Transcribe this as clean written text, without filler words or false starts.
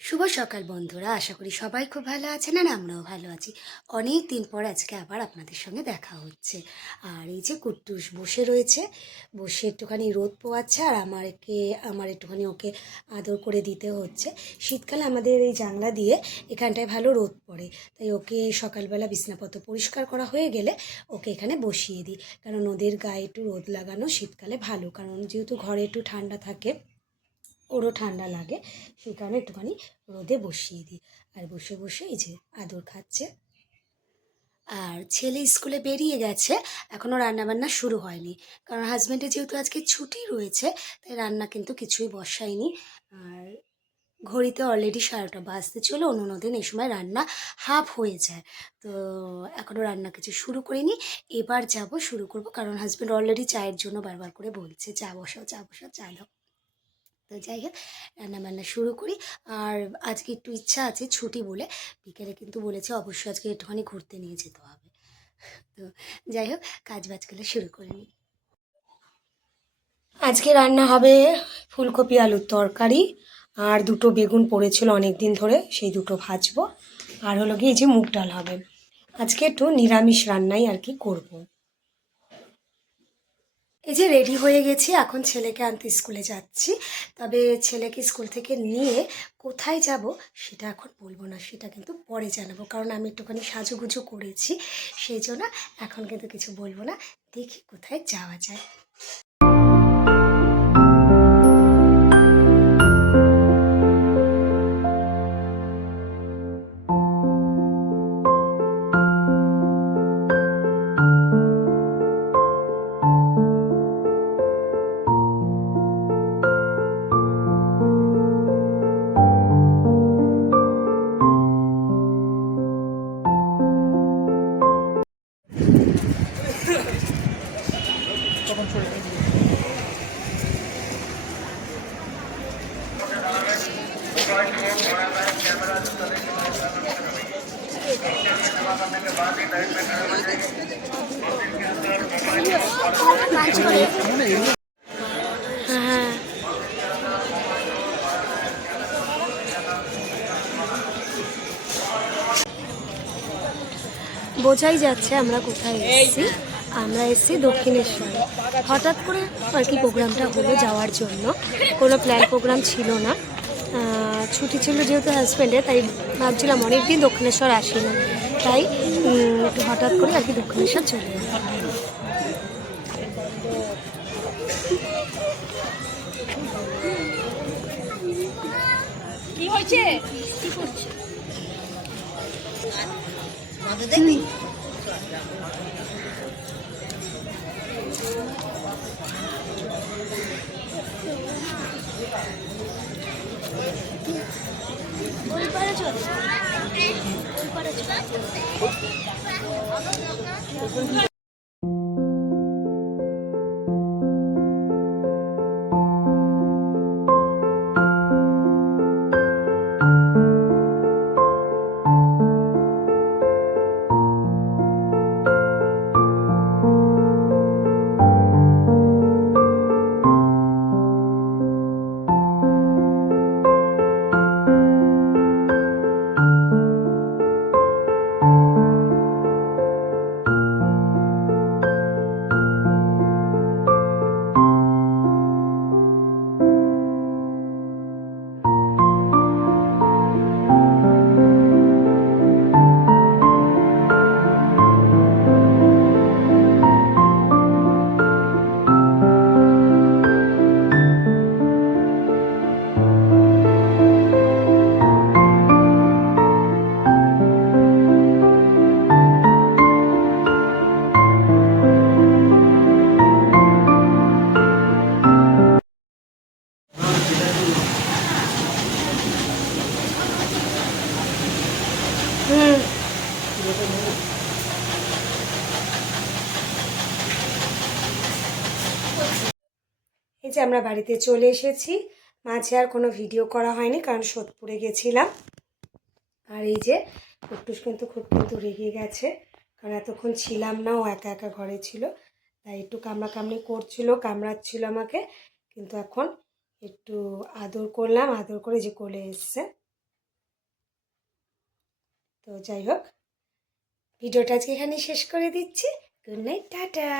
শুভ সকাল বন্ধুরা, আশা করি সবাই খুব ভালো আছেন আর আমরাও ভালো আছি। অনেক দিন পর আজকে আবার আপনাদের সঙ্গে দেখা হচ্ছে। আর এই যে কুট্টুস বসে রয়েছে, বসে একটুখানি রোদ পোয়াচ্ছে আর আমার একটুখানি ওকে আদর করে দিতে হচ্ছে। শীতকালে আমাদের এই জানলা দিয়ে এখানটায় ভালো রোদ পড়ে, তাই ওকে সকালবেলা বিছানাপত্র পরিষ্কার করা হয়ে গেলে ওকে এখানে বসিয়ে দিই, কারণ ওদের গায়ে একটু রোদ লাগানো শীতকালে ভালো, কারণ যেহেতু ঘরে একটু ঠান্ডা থাকে, ওরও ঠান্ডা লাগে, সেই কারণে একটুখানি রোদে বসিয়ে দিই। আর বসে বসে এই যে আদর খাচ্ছে। আর ছেলে স্কুলে বেরিয়ে গেছে, এখনও রান্নাবান্না শুরু হয়নি, কারণ হাজব্যান্ডের যেহেতু আজকে ছুটি রয়েছে, তাই রান্না কিন্তু কিছুই বসায়নি। আর ঘড়িতে অলরেডি 12টা বাজতে চলো, অন্য দিন এই সময় রান্না হাফ হয়ে যায়। তো এখনও রান্না কিছু শুরু করিনি, এবার যাব শুরু করব, কারণ হাজব্যান্ড অলরেডি চায়ের জন্য বারবার করে বলছে চা বসাও চা বসাও, চা দাও। তো যাই হোক, রান্নাবান্না শুরু করি। আর আজকে একটু ইচ্ছা আছে, ছুটি বলে বিকেলে কিন্তু বলেছে অবশ্যই আজকে একটুখানি ঘুরতে নিয়ে যেতে হবে। তো যাই হোক, কাজ বাজগুলো শুরু করে নিই। আজকে রান্না হবে ফুলকপি আলুর তরকারি, আর দুটো বেগুন পড়েছিল অনেক দিন ধরে, সেই দুটো ভাজবো। আর হলো গিয়ে এই যে মুগ ডাল হবে। আজকে একটু নিরামিষ রান্নাই আর কি করব। এই যে রেডি হয়ে গেছি, এখন ছেলেকে আনতে স্কুলে যাচ্ছি। তবে ছেলেকে স্কুল থেকে নিয়ে কোথায় যাব সেটা এখন বলবো না, সেটা কিন্তু পরে জানাবো, কারণ আমি একটুখানি সাজুগুজু করেছি, সেই জন্য এখন কিন্তু কিছু বলবো না। দেখি কোথায় যাওয়া যায়। হ্যাঁ, বোঝাই যাচ্ছে আমরা কোথায় এসেছি। আমরা এসেছি দক্ষিণেশ্বর। হঠাৎ করে আর কি প্রোগ্রামটা হলো যাওয়ার জন্য, কোনো প্ল্যান প্রোগ্রাম ছিল না। ছুটি ছিল যেহেতু হাজব্যান্ডে, তাই ভাবছিলাম অনেক দিন দক্ষিণেশ্বর আসি না, তাই একটু হঠাৎ করে আর কি দক্ষিণেশ্বর চলে এলাম। কি হয়েছে? কি করছে? ওই পারে চল, ওই পারে চল। হুম, এই যে আমরা বাড়িতে চলে এসেছি। মাঝে আর কোনো ভিডিও করা হয়নি, কারণ সোদপুরে গেছিলাম। আর এই যে কুট্টুস কিন্তু রেগে গেছে, কারণ এতক্ষণ ছিলাম না, ও একা একা ঘরে ছিল, তাই একটু কামড়াকামড়ি করছিল, কামড়াচ্ছিল আমাকে। কিন্তু এখন একটু আদর করলাম, আদর করে যে কোলে এসছে। তো যাই হোক, ভিডিওটা আজকে এখানেই শেষ করে দিচ্ছি। Good night, tata.